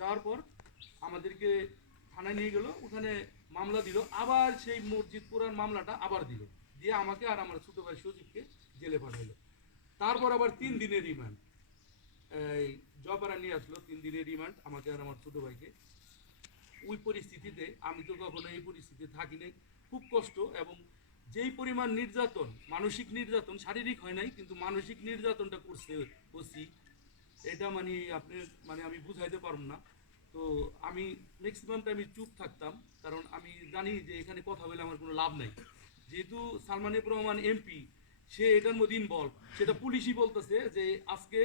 যাওয়ার পর আমাদেরকে থানায় নিয়ে গেল, ওখানে মামলা দিল, আবার সেই মসজিদ পুরার মামলাটা আবার দিল, দিয়ে আমাকে আর আমার ছোটো ভাই সজীবকে জেলে পাঠাইলো। তারপর আবার 3 দিনের রিমান্ড, এই জপাড়া নিয়ে আসলো 3 দিনের রিমান্ড আমাকে আর আমার ছোটো ভাইকে। ওই পরিস্থিতিতে আমি তো কখনো এই পরিস্থিতিতে থাকি নাই, খুব কষ্ট। এবং যেই পরিমাণ নির্যাতন, মানসিক নির্যাতন, শারীরিক হয় নাই কিন্তু মানসিক নির্যাতনটা করছে ওসি, এটা মানে আপনি মানে আমি বুঝাইতে পারব না। তো আমি ম্যাক্সিমাম টাইমে চুপ থাকতাম, কারণ আমি জানি যে এখানে কথা বলে আমার কোনো লাভ নাই। যেহেতু সালমান এফ রহমান এমপি, সে এটার মধ্যে ইনভলভ, সেটা পুলিশই বলতেছে যে আজকে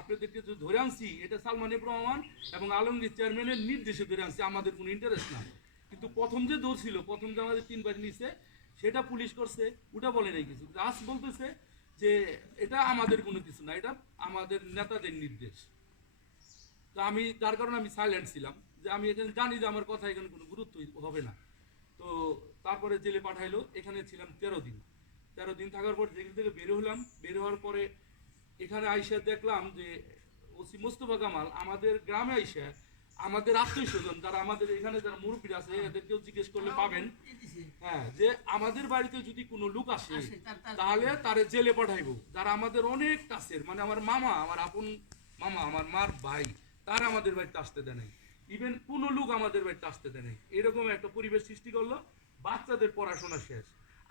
আপনাদেরকে যে ধরে আনছি এটা সালমান এফ রহমান এবং আলমগীর চেয়ারম্যানের নির্দেশে ধরে আনছি, আমাদের কোনো ইন্টারেস্ট না। কিন্তু প্রথম যে ধরছিল, প্রথম যে আমাদের 3 বার নিছে, সেটা পুলিশ করছে, ওটা বলে নাই কিছু। আজ বলতেছে যে এটা আমাদের কোনো কিছু না, এটা আমাদের নেতাদের নির্দেশ। তো আমি তার কারণে আমি সাইলেন্ট ছিলাম, যে আমি এখানে জানি যে আমার কথা এখানে কোনো গুরুত্ব হবে না। তো তারপরে জেলে পাঠাইলো, এখানে ছিলাম 13 দিন। 13 দিন থাকার পর জেল থেকে বের হলাম। বের হওয়ার পরে এখানে আইসা দেখলাম যে ওসি মোস্তফা কামাল আমাদের গ্রামে আইসা আমাদের আত্মীয় স্বজন যারা আমাদের এখানে যারা মুরব্বীরা আছে এদেরকেও জিজ্ঞেস করলে পাবেন, হ্যাঁ, যে আমাদের বাড়িতে যদি কোনো লোক আসে তাহলে তারে জেলে পাঠাইবো। যারা আমাদের অনেক কাছের, মানে আমার মামা, আমার আপন মামা, আমার মার ভাই, তারা আমাদের বাড়িতে আসতে দেয় নাই। ইভেন কোনো লোক আমাদের বাড়িতে আসতে দেয় নাই। এরকম একটা পরিবেশ সৃষ্টি করলো। বাচ্চাদের পড়াশোনা শেষ,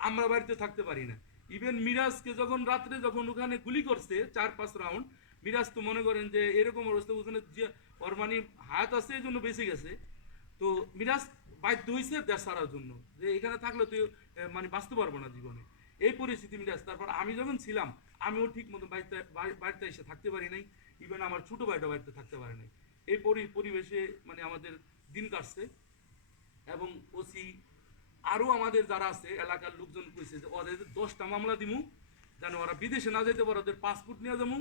আমরা বাড়িতে থাকতে পারি না। ইভেন মিরাজকে যখন রাত্রে যখন ওখানে গুলি করছে 4-5 রাউন্ড, মিরাজ তো মনে করেন যে এরকম অবস্থা, ওখানে যে ওর মানে হাত আছে এই জন্য বেঁচে গেছে। তো মিরাজ বাধ্য হয়েছে দেশ ছাড়ার জন্য, যে এখানে থাকলে তুই মানে বাঁচতে পারবো না জীবনে, এই পরিস্থিতি মিরাজ। তারপর আমি যখন ছিলাম, আমিও ঠিক মতো বাড়িতে এসে থাকতে পারি নাই। ইভেন আমার ছোটো ভাইটা বাড়িতে থাকতে পারে নাই। এই পরিবেশে মানে আমাদের দিন কাটছে। এবং ওসি আরও আমাদের যারা আছে এলাকার লোকজন কইছে যে ওদের 10টা মামলা দিমু, যেন ওরা বিদেশে না যেতে পারে, ওদের পাসপোর্ট নিয়ে যাবো।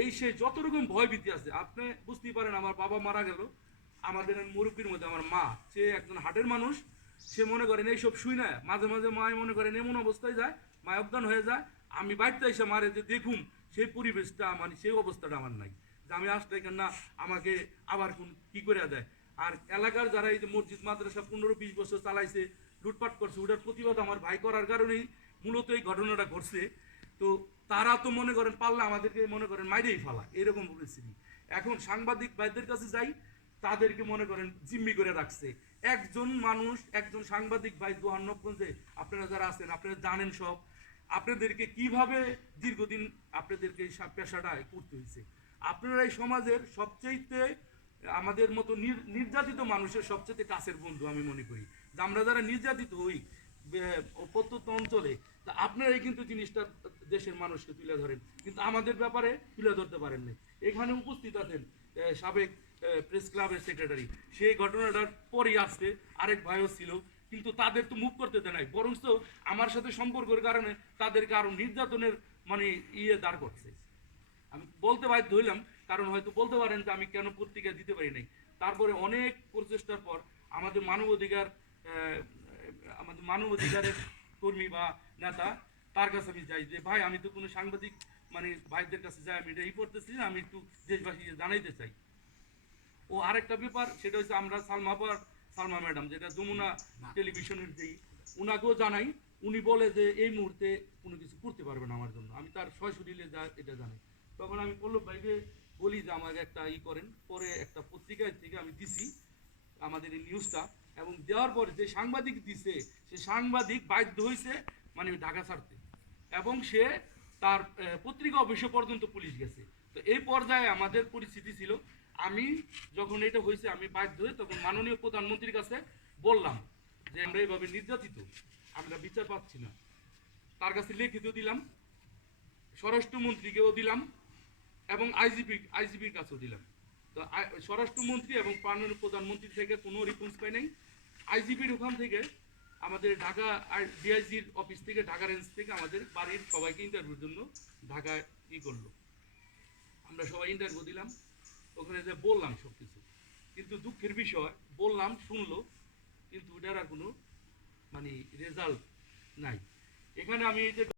এই সে যত রকম ভয় ভীতি আছে, আপনি বুঝতেই পারেন। আমার বাবা মারা গেল, আমাদের মুরব্বীর মধ্যে আমার মা, সে একজন হার্টের মানুষ, সে মনে করেন এইসব শুই না, মাঝে মাঝে মায় মনে করেন এমন অবস্থায় যায়, মায় অজ্ঞান হয়ে যায়। আমি বাড়িতে এসে মারে যে দেখুম, সেই পরিবেশটা মানে সেই অবস্থাটা আমার নাই, যে আমি আসলে কেন না আমাকে আবার কোন কী করে দেয়। আর এলাকার যারা এই যে মসজিদ মাদ্রাসা 15-20 বছর চালাইছে, লুটপাট করছে, ওটার প্রতিবাদ আমার ভাই করার কারণেই মূলত এই ঘটনাটা ঘটছে। তো তারা তো মনে করেন পারলে আমাদেরকে মনে করেন মাইরেই ফেলা, এরকম পরিস্থিতি। এখন সাংবাদিক ভাইদের কাছে যাই, তাদেরকে মনে করেন জিম্মি করে রাখছে। একজন মানুষ, একজন সাংবাদিক ভাই দোহান্নগঞ্জে, আপনারা যারা আছেন আপনারা জানেন সব, আপনাদেরকে কিভাবে দীর্ঘদিন আপনাদেরকে এই পেশাটা করতে হয়েছে। আপনারা এই সমাজের সবচেয়ে আমাদের মতো নির্যাতিত মানুষের সবচেয়ে কাছের বন্ধু আমি মনে করি, যে আমরা যারা নির্যাতিত হই প্রত্যন্ত অঞ্চলে, তা আপনারাই কিন্তু জিনিসটা দেশের মানুষকে তুলে ধরেন, কিন্তু আমাদের ব্যাপারে তুলে ধরতে পারেন না। এখানে উপস্থিত আছেন সাবেক প্রেস ক্লাবের সেক্রেটারি, সেই ঘটনাটার পরই আসছে আরেক ভাইও ছিল, কিন্তু তাদের তো মুখ করতে দেয় নাই, বরঞ্চ আমার সাথে সম্পর্কের কারণে তাদেরকে আরো নির্যাতনের মানে দাঁড় করছে। আমি বলতে বাধ্য হইলাম, কারণ হয়তো বলতে পারেন যে আমি কেন পত্রিকা দিতে পারি নাই। তারপরে অনেক প্রচেষ্টার পর আমাদের মানবাধিকারের কর্মী বা নেতা, তার কাছে আমি যাই যে ভাই আমি তো কোনো সাংবাদিক মানে ভাইদের কাছে যাই, আমি এটাই করতেছি না, আমি একটু দেশবাসীকে জানাইতে চাই। ও আরেকটা ব্যাপার, সেটা হচ্ছে আমরা সালমা ম্যাডাম, যেটা যমুনা টেলিভিশনের যেই, ওনাকেও জানাই। উনি বলে যে এই মুহূর্তে কোনো কিছু করতে পারবে না আমার জন্য, আমি তার সশরীরে যা এটা জানাই। তখন আমি পল্লব ভাইকে বলি যে আমাকে একটা করেন। পরে একটা পত্রিকায় থেকে আমি দিছি আমাদের এই নিউজটা, এবং দেওয়ার পরে যে সাংবাদিক দিছে, সে সাংবাদিক বাধ্য হয়েছে মানে ঢাকা ছাড়তে, এবং সে তার পত্রিকা অফিসে পর্যন্ত পুলিশ গেছে। তো এই পর্যায়ে আমাদের পরিস্থিতি ছিল, আমি যখন এটা হয়েছে আমি বাধ্য হয়ে তখন মাননীয় প্রধানমন্ত্রীর কাছে বললাম যে আমরা এইভাবে নির্যাতিত, আমরা বিচার পাচ্ছি না। তার কাছে লিখিত দিলাম, স্বরাষ্ট্রমন্ত্রীকেও দিলাম, এবং আইজিপির কাছেও দিলাম। তো স্বরাষ্ট্রমন্ত্রী এবং মাননীয় প্রধানমন্ত্রী থেকে কোনো রেসপন্স পাই নাই। আইজিপির ওখান থেকে আমাদের ঢাকা ডিআইজির অফিস থেকে, ঢাকা রেঞ্জ থেকে আমাদের বাড়ির সবাইকে ইন্টারভিউর জন্য ঢাকায় করলো। আমরা সবাই ইন্টারভিউ দিলাম, ওখানে যে বললাম সব কিছু। কিন্তু দুঃখের বিষয়, বললাম শুনলো, কিন্তু ওটার আর কোনো মানে রেজাল্ট নাই। এখানে আমি যে